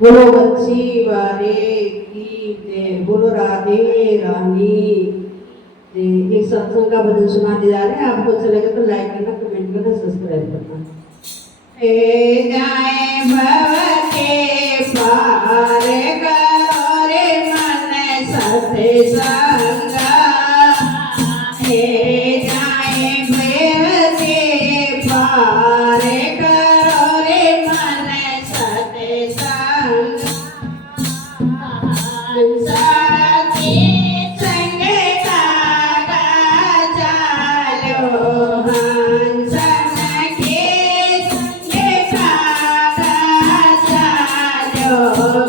बोलो बच्ची वारे की जय, बोलो राधे रानी जय। एक सत्संग का भजन सुनाने जा रहे हैं, आपको अच्छा लगे तो लाइक करना, कमेंट करना, सब्सक्राइब करना। हे जाए भव के पार करो रे मन सत्संग, हे जाए भव के पार करो रे मन सत्संग। हंसाके संग कागा चालो, हंसन के संग कागा चालो।